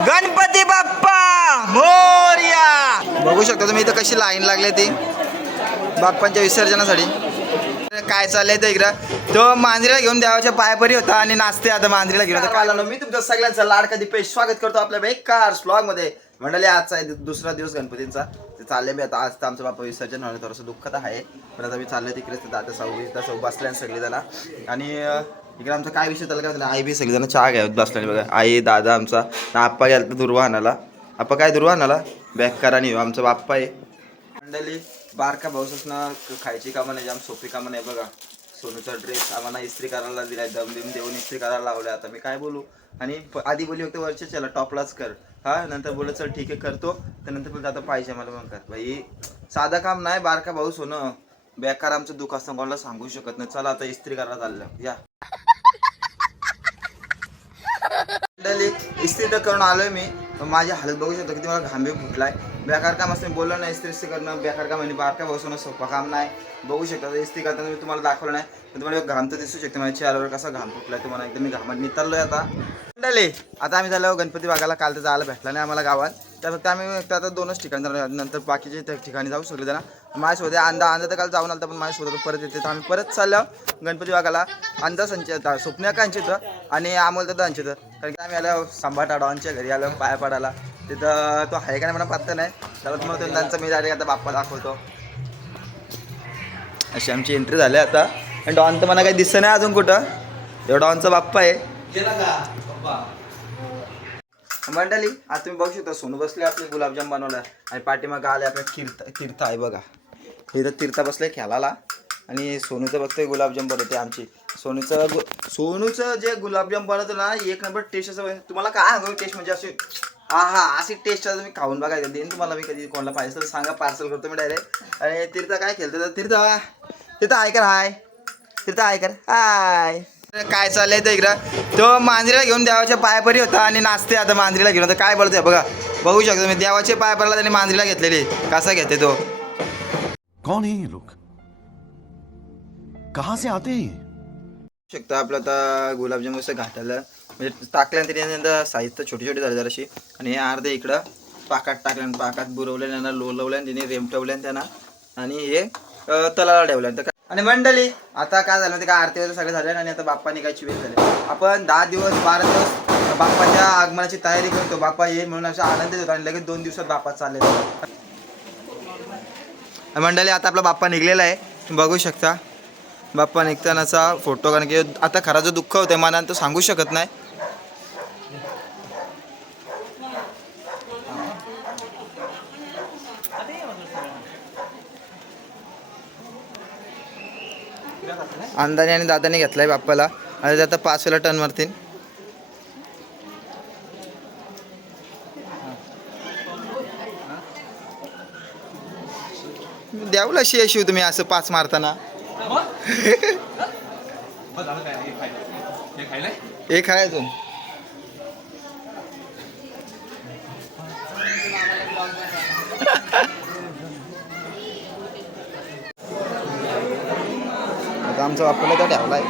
गणपती बाप्पा मोरया. बघू शकता तुम्ही इथं कशी लाईन लागली ती बाप्पांच्या विसर्जनासाठी. काय चाललंय तर इकडं तो मांजरीला घेऊन देवाच्या पायापरी होता आणि नाचते आता मांजरीला घेऊन. आता काल मी तुमच्या सगळ्यांचा लाडका दीपेश स्वागत करतो आपल्या बेकार व्लॉग मध्ये. मंडळी आजचा आहे दुसरा दिवस गणपतींचा. ते चालले मी आता. आज तर आमचं बाप्पा विसर्जन होणं थोडंसं दुःखद आहे, पण आता मी चाललोय तिकडेच. दादा सौ बसल्या सगळे जण. आणि इकडे आमचा काय विषय चालला काय आई बी सगळी जण चहा घ्यावत बसल्याने बघा. आई दादा आमचा आप्पा गेला तर दुर्वा आणायला. आप्पा काय दुर्वा आणायला बॅग आणि आमचा बाप्पा आहे. मंडळी बारका भाऊसनं खायची कामं नाही, जाम सोपी कामं नाही बघा. सोनूचा ड्रेस आम्हाला इस्त्री करायला दिलाय, दम देऊन इस्त्री करायला लावलं. आता मी काय बोलू. आणि आधी बोलली फक्त वरच्या चला टॉपलाच कर, हा नंतर बोलत चल ठीक आहे करतो, तर नंतर बोलत आता पाहिजे मला मग कर. भाई साधा काम नाही, बारका भाऊ सोनं बेकार आमचं दुःख असतं, कोणाला सांगू शकत नाही. चला आता इस्त्री करायला चाललं या. इस्त्री तर करून आलोय मी, माझी हालत बघू शकतो की मला घांबे फुटलाय. बेकार काम असते बोललो नाही, इस्त्री करणं बेकार काम आणि बारका भाऊ सोपा काम नाही. बघू शकता इस्त्री करताना मी तुम्हाला दाखवलं नाही, पण तुम्हाला घाम तर दिसू शकते. माझ्या चेहऱ्यावर कसा घाम फुटलाय तुम्हाला एकदम. मी घामात नितरलोय आता. आता आम्ही झालो गणपती बागाला. काल तर जायला भेटला नाही आम्हाला गावात, तर फक्त आम्ही आता 2च ठिकाणी जाणार. नंतर बाकीचे ठिकाणी जाऊ सगळे जण. माझ्यासोबत अंदा तर काल जाऊन आलं, पण माझ्यासोबत परत येते. तर आम्ही परत चाललो गणपती बागाला. अंदा संचित स्वप्नाकांची तर आणि अमोल तर दांचे तर. कारण की आम्ही आलो संभाटा डॉनच्या घरी आलो पाया पडायला. तिथं तो आहे का नाही मला पत्ता नाही. त्याला तुम्हाला त्यांचा मी डायरेक्ट आता बाप्पा दाखवतो. अशी आमची एंट्री झाली आता. आणि डॉन तर मला काही दिसत नाही अजून कुठं. एवढा डॉनचा बाप्पा आहे मंडळी. आता तुम्ही बघू शकता सोनू बसले आपले गुलाबजाम बनवला. आणि पाठीमागं आले आपल्या तीर्थ आहे बघा. इथं तीर्थ बसले खेळायला आणि सोनूचं बघतोय गुलाबजाम बनवते आमची. सोनूचं जे गुलाबजाम बनवतो ना एक नंबर टेस्ट. असं तुम्हाला काय हवं टेस्ट म्हणजे अशी हा अशी टेस्ट आहे. तुम्ही खाऊन बघा. देईन तुम्हाला मी कधी कोणाला पाहिजे तर सांगा, पार्सल करतो मी डायरेक्ट. आणि तीर्थ काय खेळतो तर तीर्थ ऐकर हाय. तीर्थ ऐकर हाय. काय चाललंय तर इकडं तो मांजरीला घेऊन देवाच्या पायापरी होता आणि नाचते आता मांजरीला घेऊन. आता काय बोलतोय बघा. बघू शकतो मी देवाच्या पायापरीला त्याने मांजरीला घेतलेली. कसा घेते तो. कौन है ये लोग, कहाँ से आते हैं? शकता आपलं आता गुलाबजाम असं घाटायला म्हणजे टाकल्यानंतर त्यानंतर साईज तर छोटी छोटी झाली जराशी. आणि हे अर्धे इकडं पाकात टाकल्यानं पाकात बुरवल्या त्यांना लोलवल्या तिने रेमटवल्या त्यांना. आणि हे तलाला ठेवल्या. तर आणि मंडळी आता काय झालं ते काय आरती वगैरे सगळे झाले. आणि आता बाप्पा निघायची वेळ झाली. आपण 10 दिवस 12 दिवस बाप्पाच्या आगमनाची तयारी करतो. बाप्पा येईल म्हणून असा आनंदित होतो. आणि लगेच 2 दिवसात बाप्पा चालले. मंडळी आता आपला बाप्पा निघलेला आहे, बघू शकता. बाप्पा निघतानाचा फोटो. कारण की आता खरा जो दुःख होतं मनात तो सांगू शकत नाही. अंदाने आणि दादाने घेतलाय बाप्पाला. आणि आता 5 वेळा टर्न मारतील. द्यावला शिव तुम्ही असं 5 मारताना. हे खायचं आता आमचा बाप्पाला तर ठेवलाय.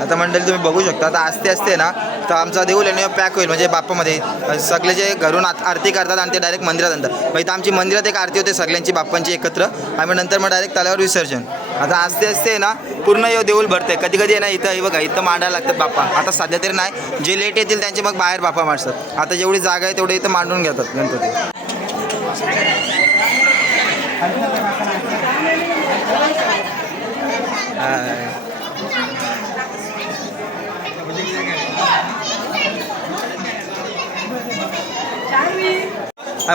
आता मंडळी तुम्ही बघू शकता. आता असते ना तर आमचा देऊळ आहे पॅक होईल. म्हणजे बाप्पामध्ये सगळे जे घरून आरती करतात आणि ते डायरेक्ट मंदिरात आणतात. मग इथं आमची मंदिरात एक आरती होते सगळ्यांची बाप्पांची एकत्र. आणि नंतर मग डायरेक्ट तल्यावर विसर्जन. आता असते ना पूर्ण देऊळ भरते. कधी कधी आहे ना इथं हे बघा इथं मांडायला लागतात बाप्पा. आता सध्या तरी नाही, जे लेट येतील त्यांचे मग बाहेर बाप्पा मांडतात. आता जेवढी जागा आहे तेवढे इथं मांडून घेतात गणपती.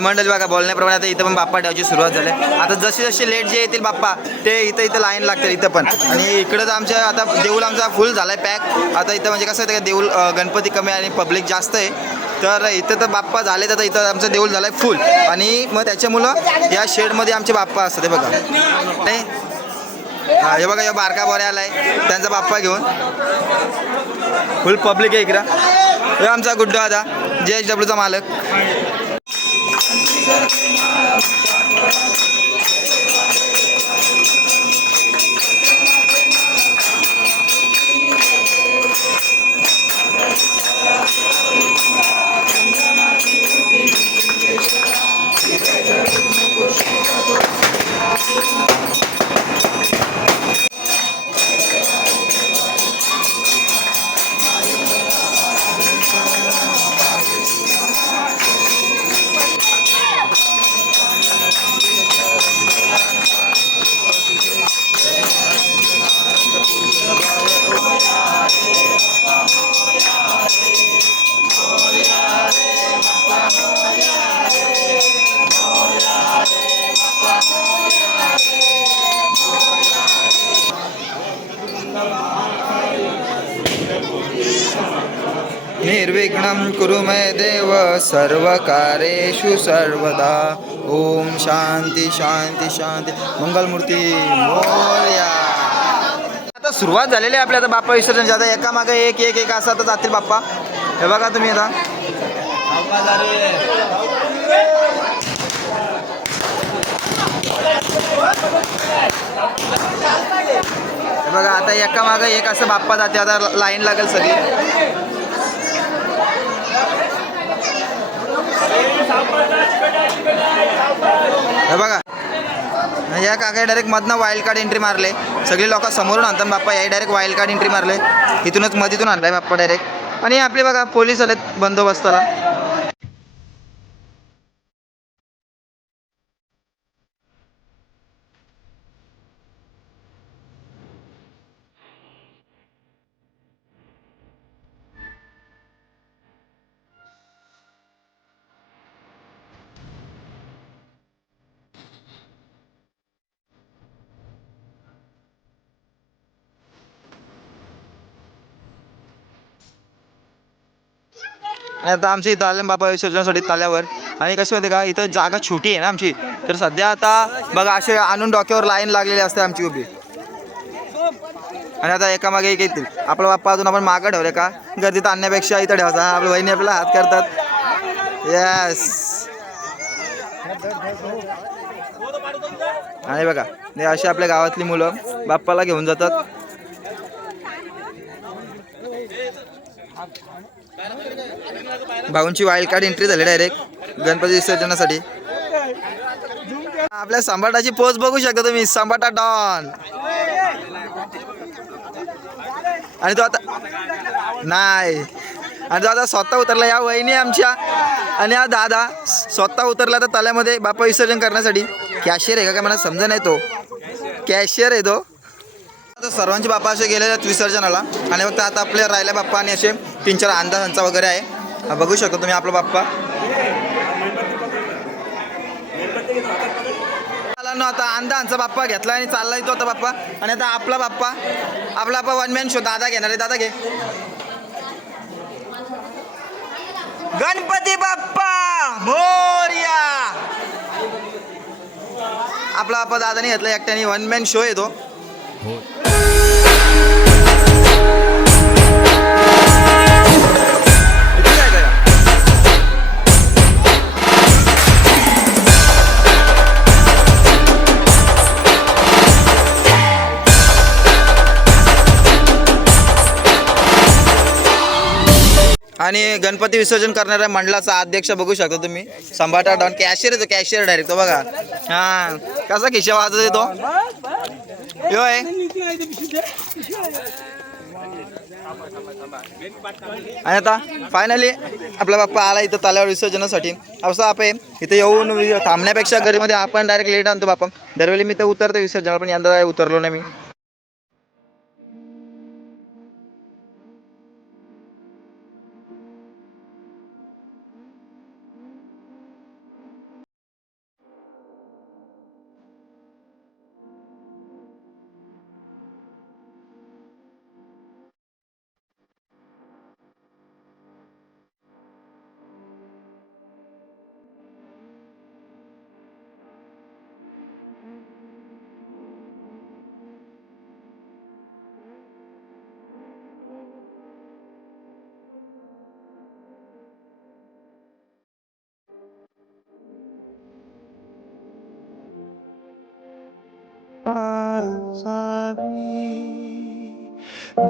मंडळी बघा बोलण्याप्रमाणे आता इथं पण बाप्पा ठेवायची सुरुवात झाली. आता जसे जसे लेट जे येतील बाप्पा ते इथं लाईन लागतात इथं पण. आणि इकडं तर आमच्या आता देऊळ आमचा फुल झाला आहे पॅक. आता इथं म्हणजे कसं आहे देऊळ गणपती कमी आणि पब्लिक जास्त आहे. तर इथं तर बाप्पा झाले तर इथं आमचं देऊळ झालं आहे फुल. आणि मग त्याच्यामुळं या शेडमध्ये आमचे बाप्पा असतात. हे बघा नाही हा हे बघा या बारका बोऱ्या आला आहे त्यांचा बाप्पा घेऊन. फुल पब्लिक आहे इकडं. हे आमचा गुड्डू दादा JSWचा मालक. निर्विघ्नं कुरु मे देव सर्वकारेषु सर्वदा. ओम शांती शांती शांती. मंगलमूर्ती मोरया. आता सुरुवात झालेली आहे आपल्या आता बाप्पा विसर्जनची. आता एका मागे एक एक एक असं आता जातील बाप्पा. हे बघा तुम्ही आता हे बघा आता एका मागे एक असं बाप्पा जाते. आता लाईन लागेल सगळी. हे बघा या काका डायरेक्ट मधनं वाईल्ड कार्ड एंट्री मारले. सगळे लोक समोरून आणतात बाप्पा. या डायरेक्ट वाईल्ड कार्ड एंट्री मारले. इथूनच मधीतून आणलाय बाप्पा डायरेक्ट. आणि आपले बघा पोलीस आलेत बंदोबस्ताला. आणि आता आमच्या इथं आले बाप्पा विसर्जनासाठी ताल्यावर. आणि कसं होते का इथं जागा छोटी आहे ना आमची. तर सध्या आता बघा असे आणून डोक्यावर लाईन लागलेली असते आमची उभी. आणि आता एकामागे एक येतील. आपला बाप्पा अजून आपण मागं ठेवले का गर्दीत आणण्यापेक्षा इथं ठेवायचा. आपल्या वहिनी आपल्याला हात करतात. येस. आणि बघा हे अशी आपल्या गावातली मुलं बाप्पाला घेऊन जातात. भाऊंची वाईल्ड कार्ड एंट्री झाली डायरेक्ट गणपती विसर्जनासाठी. आपल्या संभाटाची पोच बघू शकता तुम्ही. संभाटा डॉन. आणि तो आता नाही. आणि तो आता स्वतः उतरला. या वहिनी आमच्या आणि हा दादा स्वतः उतरला तर तल्यामध्ये बाप्पा विसर्जन करण्यासाठी. कॅशियर आहे का काय मला समजा नाही. तो कॅशियर आहे तो. आता सर्वांचे बाप्पा असे गेले आहेत विसर्जनाला. आणि फक्त आता आपल्या राहिल्या बाप्पा आणि असे 3-4 अंदाजांचा वगैरे आहे. बघू शकता तुम्ही आपला बाप्पा. आता अंदाजांचा बाप्पा घेतला आणि चाललाय तो आता बाप्पा. आणि आता आपला बाप्पा वन मॅन शो दादा घेणार आहे. दादा घे. गणपती बाप्पा मोरया. आपला बाप्पा दादाने घेतला एकट्याने. वन मॅन शो आहे तो. आणि गणपती विसर्जन करणाऱ्या मंडळाचा अध्यक्ष बघू शकता तुम्ही. संभाटा डॉन. कॅशियर येतो. कॅशियर डायरेक्ट तो बघा. हा कसा खिशा वाजत येतो. यो आहे. आणि आता फायनली आपला बाप्पा आला इथं ताल्यावर विसर्जनासाठी. असं आपण इथं येऊन थांबण्यापेक्षा घरीमध्ये आपण डायरेक्ट लेट आणतो बाप्पा. दरवेळी मी तर उतरतो विसर्जनाला पण यंदा उतरलो नाही मी.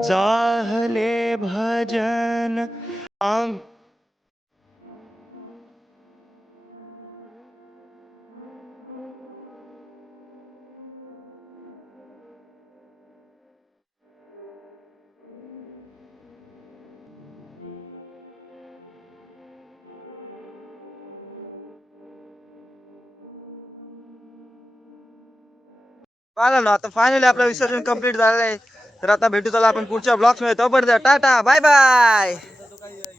जाहले भजन अंग पाहिलं ना. आता फायनली आपलं विसर्जन कंप्लीट झालेलं आहे. तर आता भेटू चला आपण पुढच्या ब्लॉग्स मध्ये. तोपर्यंत टाटा बाय बाय.